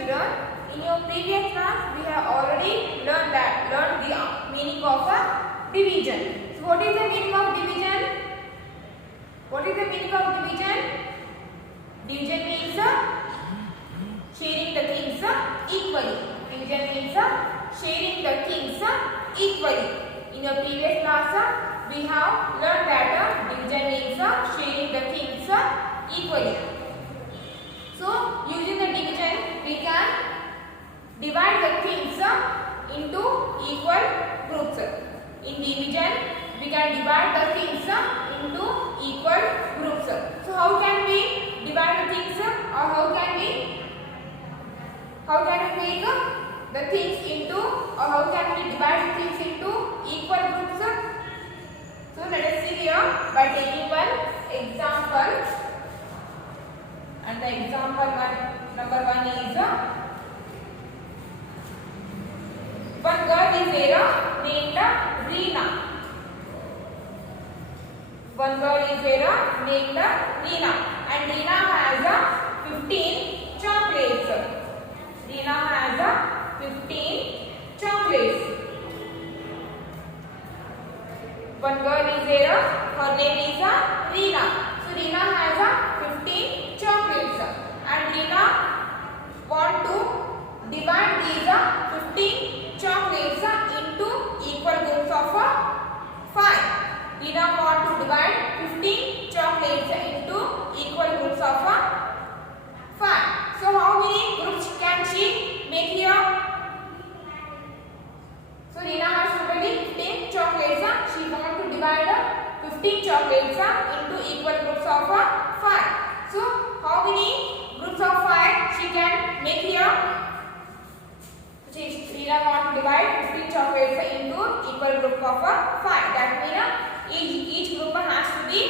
children, in your previous class we have already learned the meaning of a division. So what is the meaning of division? What is the meaning of division? Division means sharing the things equally. Division means sharing the things equally. In your previous class we have learned that division means sharing the things equally. So using the division we can divide the things into equal groups. In division we can divide the things into equal groups. So how can we divide the things, or how can we make the things into, or how can we divide the things into equal groups? So let us see here by taking one example. And the example number 1 is one girl is there named Reena. One girl is there named Reena, and Reena has 15 chocolates. Reena has 15 chocolates. One girl is there, her name is Reena. So Reena has 15 chocolates, and Reena want to divide these 15 chocolates into equal groups of 5. Reena want to divide 15 chocolates into equal groups of 5. So how many groups can she make here? So Reena has totally 15 chocolates. She want to divide 15 chocolates into equal groups of 5. So how many groups of 5 she can make here? Reena want to divide 15 chocolates into equal group of 5. That means each group has to be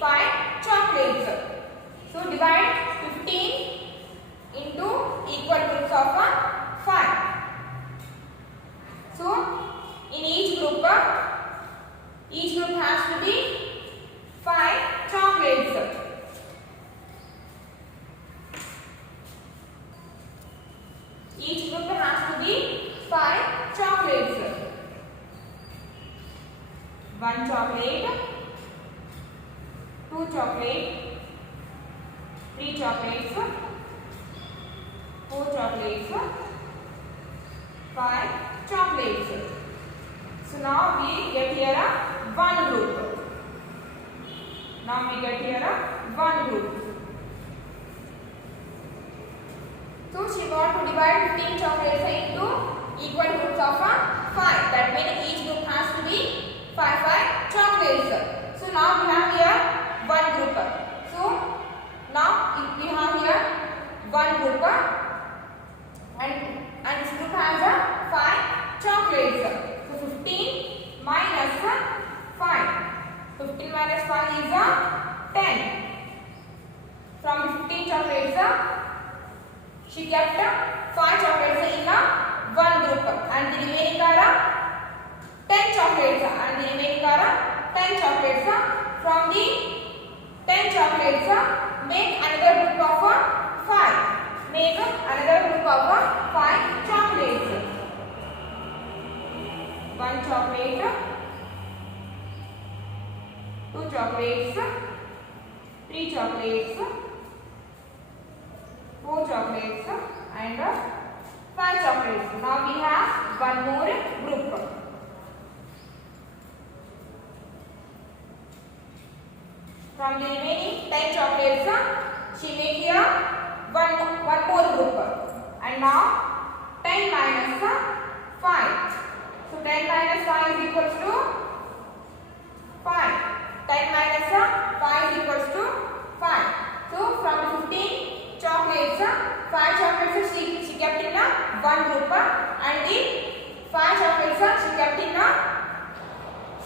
5 chocolates. So divide 15 into equal groups of 5. So in each group has to be 5 chocolates. Each group has to be 5 chocolates. 1 chocolate, 2 chocolate, 3 chocolates, 4 chocolates, 5 chocolates. So now we get here one group. Now we get here one group. So she want to divide 15 chocolates into equal groups of 5. That means each group has to be 5 chocolates. So now we have here one group. So now we have here one group, and this group has 5 chocolates. So 15 minus 5. 15 minus 5 is 10. From 15 chocolates, she kept 5 chocolates in one group, and the remaining are 10 chocolates, and the remaining are 10 chocolates. From the 10 chocolates, make another group of 5. Make another group of 5 chocolates. 1 chocolate, 2 chocolates, 3 chocolates, 4 chocolates, and 5 chocolates. Now we have one more group. From the remaining 10 chocolates, she make here one more group. And now 10 minus 5. So 10 minus 5 is equals to 5. 10 minus 5 is equals to 5. So from 15 chocolates, 5 chocolates she kept in one group, and the 5 chocolates she kept in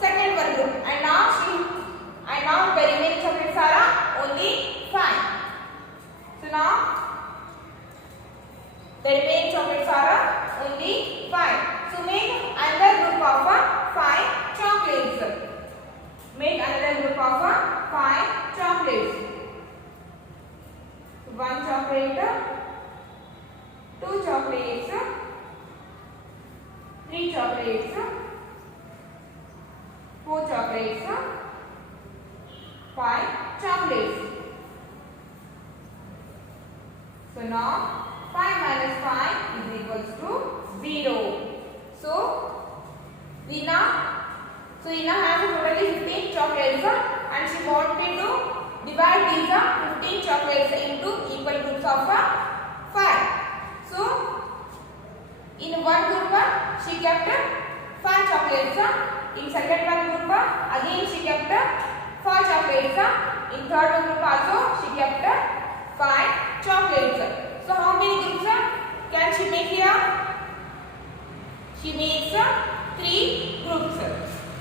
second one group. And now the remaining chocolates are only 5. So now the remaining chocolates are only 5. So make another group of 5 chocolates. Make another group of 5 chocolates. 1 chocolate, 2 chocolates, 3 chocolates, 4 chocolates, 5 chocolates. So now 5 minus 5 is equals to 0. So Reena has totally 15 chocolates and she wanted to divide these 15 chocolates into equal groups of 5. So in one group she kept 5 chocolates. In second one group again she kept 4 chocolates. In third one group also she kept 5 chocolates. So how many groups can she make here? She makes 3 groups.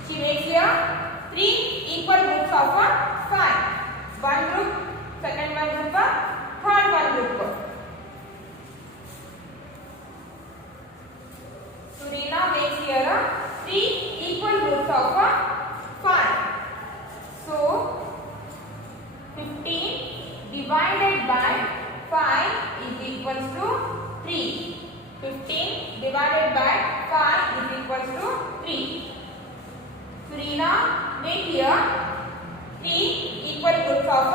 She makes here 3 equal groups of 5. One group, second one group, third one group. So Reena makes here 3 equal groups of 5. So 15 divided by 5 is equals to 3. 15 divided by 5 is equals to 3. So Reena make here 3 equal groups of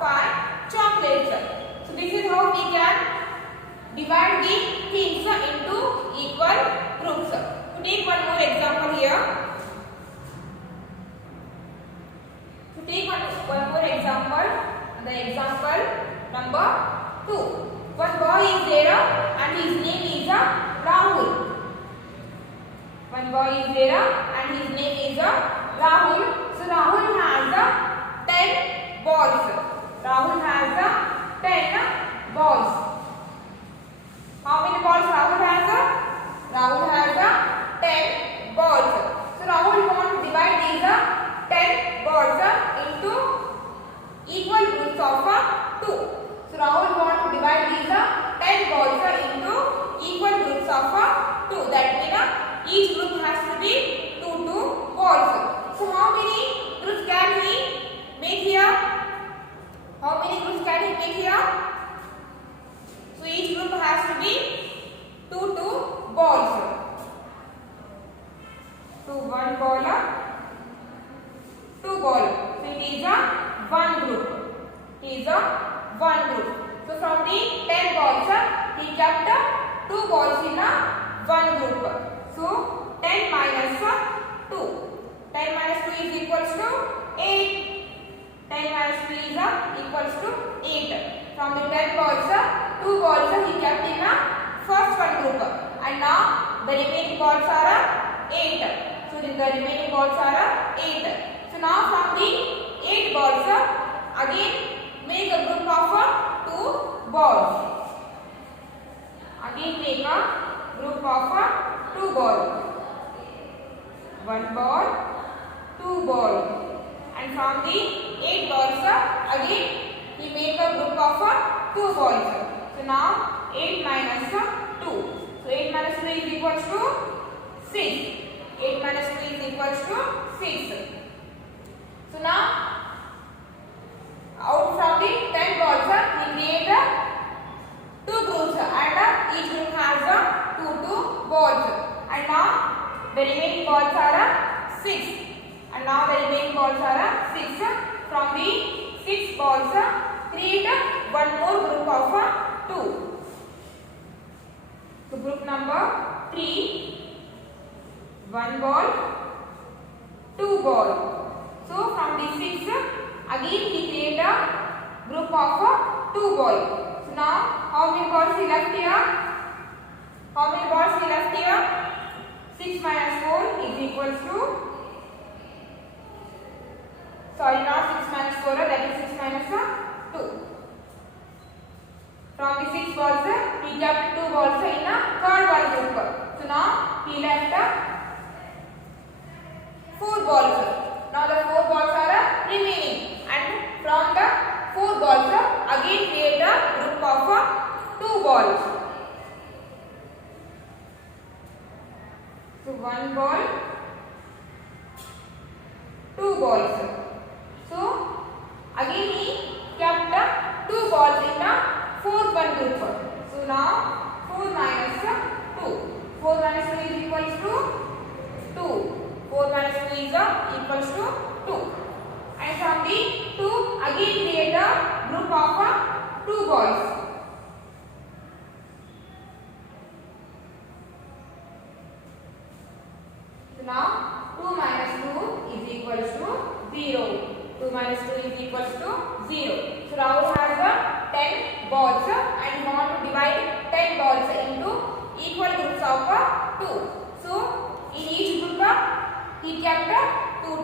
5 chocolates. So this is how we can divide the things into equal groups. To take one more example here. To take one more example, the example number 2. One boy is there and his name is Rahul. One boy is there and his name is Rahul. So Rahul has 10 balls. Rahul has 10 balls. How many balls Rahul has? Rahul has 10 balls. So Rahul wants to divide these 10 balls into equal groups of 2. So Rahul wants to divide these 10 balls into equal groups of 2. That means each group has to be 2 balls. So how many groups can he make here? How many groups can he make here? So each group has to be 2 balls. So one ball, 2 ball. So it is one group. It is one group. So from the 10 balls, he kept 2 balls in one group. So 10 minus 2. 10 minus 2 is equals to 8. 10 minus 3 is equals to 8. From the 10 balls, 2 balls he kept in first one group. And now the remaining balls are 8. So the remaining balls are 8. So now from the 8 balls, again make a group of 2 balls. Again make a group of 2 balls. One ball, 2 balls. And from the 8 balls, again he make a group of 2 balls. So now 8 minus 2. So 8 minus 2 is equals to 6. 8 minus 2 is equals to 6. So now out from the 10 balls, we create 2 groups and each group has 2 balls. And now the remaining balls are 6. And now the remaining balls are 6. From the 6 balls, create one more group of 2. So group number 3, 1 ball, 2 ball. So from the 6, again he create a group of 2 balls. So now how many balls he left here? How many balls he left here? 6 minus 4 is equals to, sorry, not 6 minus 4, that is 6 minus 2. From the 6 balls, he kept 2 balls in a third one group. So now he left 4 balls. Now the 4 balls are remaining, and from the 4 balls again create a group of 2 balls. So 1 ball, 2 balls. So again he kept 2 balls in the fourth one group. So now 4 minus 2. 4 minus 2 is equals to 2. 4 minus 2 is equals to 2. And from the 2 again create a group of 2 boys. So now 2 minus 2 is equals to 0. 2 minus 2 is equals to 0. So Rahul has 10 balls and we want to divide 10 balls into equal groups of 2. So in each group he kept 2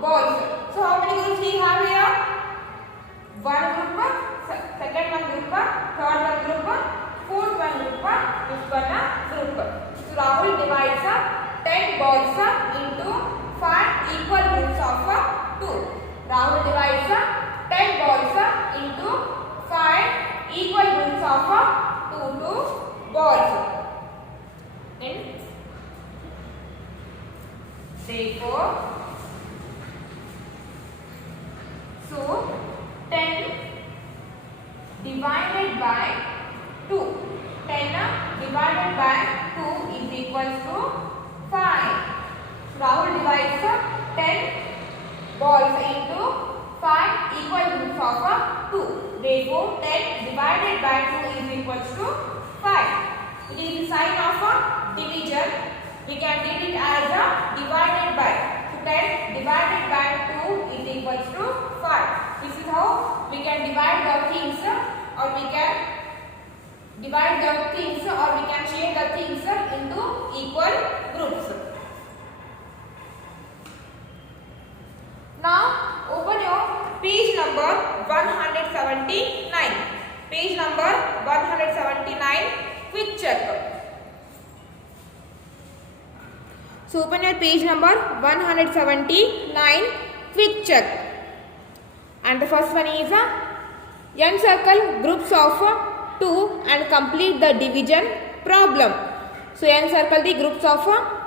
balls. So how many groups we have here? One group, second one group, third one group, fourth one group, fifth one group. So Rahul divides 10 balls into 5 equal groups of 2. Rahul divides 10 balls into 5 equal groups of 2 balls. And therefore, so 10 divided by 2. 10 divided by 2 is equals to 5. So Rahul divides 10 balls into 5 equal groups of 2. Therefore, 10 divided by 2 is equals to 5. It is the sign of division. We can read it as divided by. So 10 divided by 2 is equals to 5. This is how we can divide the things, or we can divide the things, or we can share the things into equal groups. Now open your page number 179. Page number 179. Quick check. So open your page number 179. Quick check. And the first one is encircle groups of 2 and complete the division problem. So encircle the groups of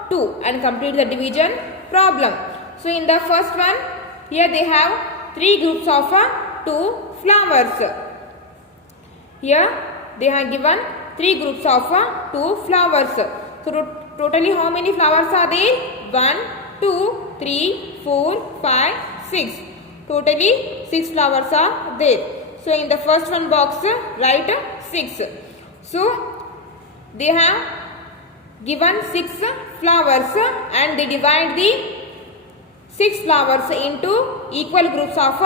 2 and complete the division problem. So in the first one, here they have 3 groups of 2 flowers. Here they have given 3 groups of 2 flowers. So totally how many flowers are there? 1, 2, 3, 4, 5, 6. Totally 6 flowers are there. So in the first one box, write 6. So they have given 6 flowers and they divide the 6 flowers into equal groups of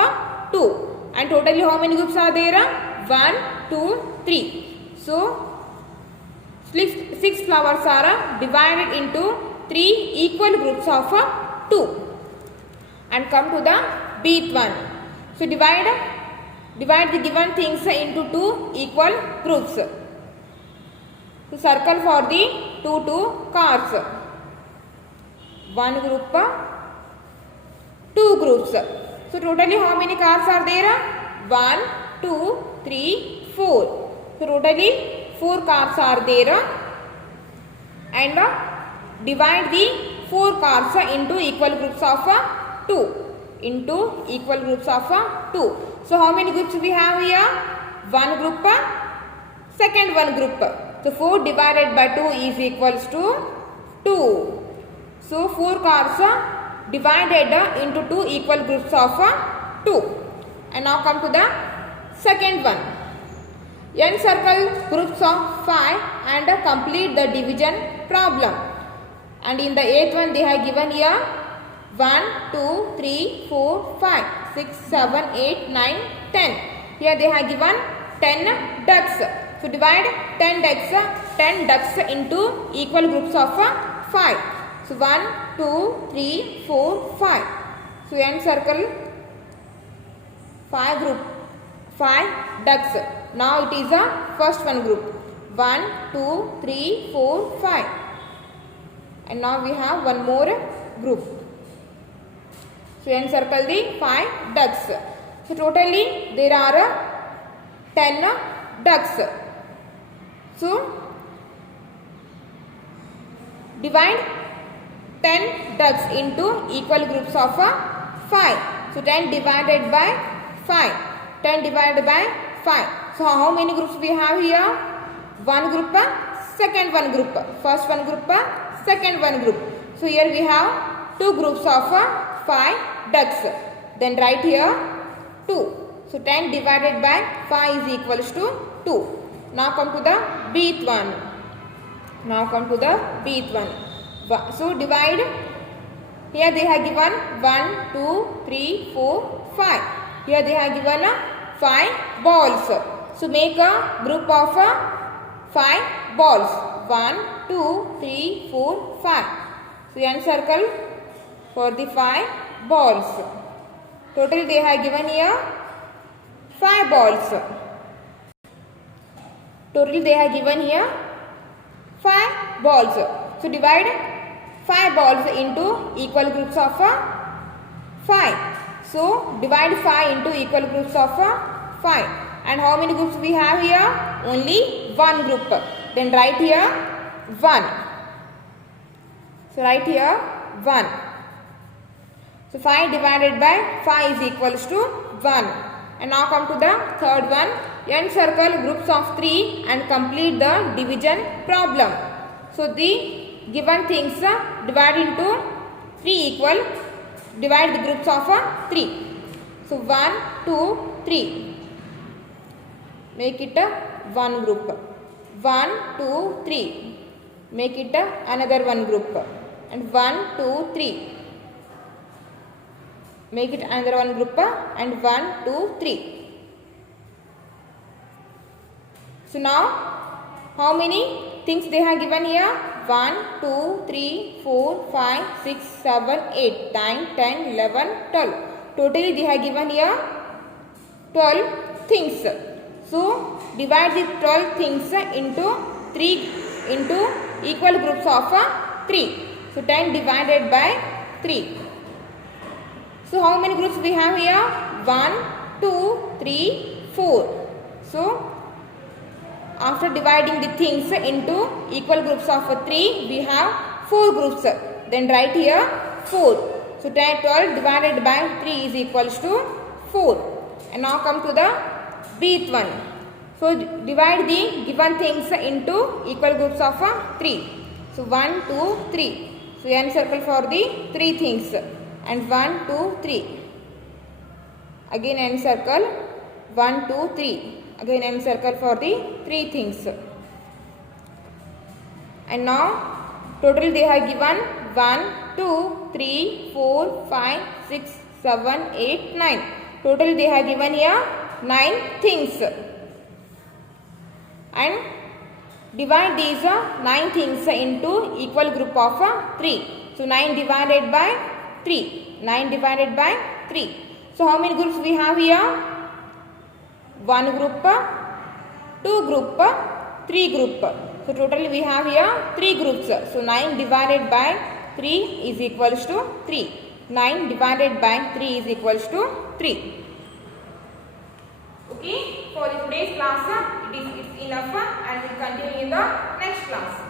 2. And totally how many groups are there? 1, 2, 3. So 6 flowers are divided into 3 equal groups of 2. And come to the Bth one. So divide the given things into 2 equal groups. So circle for the 2 cars. One group, 2 groups. So totally how many cars are there? 1, 2, 3, 4. So totally 4 cars are there. And divide the 4 cars into equal groups of 2. Into equal groups of 2. So how many groups we have here? One group, second one group. So 4 divided by 2 is equals to 2. So 4 cars divided into 2 equal groups of 2. And now come to the second one. Encircle groups of 5 and complete the division problem. And in the 8th one they have given here 1, 2, 3, 4, 5, 6, 7, 8, 9, 10. Here they have given 10 ducks. So divide 10 ducks into equal groups of 5. So 1, 2, 3, 4, 5. So encircle 5 ducks. Now it is a first one group. 1, 2, 3, 4, 5. And now we have one more group. So encircle the 5 ducks. So totally there are 10 ducks. So divide 10 ducks into equal groups of 5. So 10 divided by 5. 10 divided by 5. So how many groups we have here? One group, second one group. First one group, second one group. So here we have two groups of 5 ducks. Then write here 2. So 10 divided by 5 is equals to 2. Now come to the bth one. So divide. Here they have given 1, 2, 3, 4, 5. Here they have given 5 balls. So make a group of 5 balls. 1, 2, 3, 4, 5. So encircle for the 5 balls. Total they have given here 5 balls. Total they have given here 5 balls. So divide 5 balls into equal groups of 5. So divide 5 into equal groups of 5. And how many groups we have here? Only one group. Then write here 1. So write here 1. So 5 divided by 5 is equals to 1. And now come to the third one. Encircle groups of 3 and complete the division problem. So the given things divide into 3 equal. Divide the groups of 3. So 1, 2, 3. Make it one group. 1, 2, 3. Make it another one group. And 1, 2, 3. Make it another one group. And 1, 2, 3. So now how many things they have given here? 1, 2, 3, 4, 5, 6, 7, 8, 9, 10, 11, 12. Totally they have given here 12 things. So divide the 12 things into 3 into equal groups of 3. So 10 divided by 3. So how many groups we have here? 1, 2, 3, 4. So after dividing the things into equal groups of 3, we have 4 groups. Then write here 4. So 12 divided by 3 is equals to 4. And now come to the bth one. So divide the given things into equal groups of 3. So 1, 2, 3. So encircle for the 3 things. And 1, 2, 3. Again encircle 1, 2, 3. Again encircle for the 3 things. And now total they have given 1, 2, 3, 4, 5, 6, 7, 8, 9. Total they have given here 9 things. And divide these 9 things into equal group of 3. So 9 divided by 3. 9 divided by 3. So how many groups we have here? 1 group, 2 group, 3 group. So totally we have here 3 groups. So 9 divided by 3 is equals to 3. 9 divided by 3 is equals to 3. Okay, for today's class it is enough and we will continue in the next class.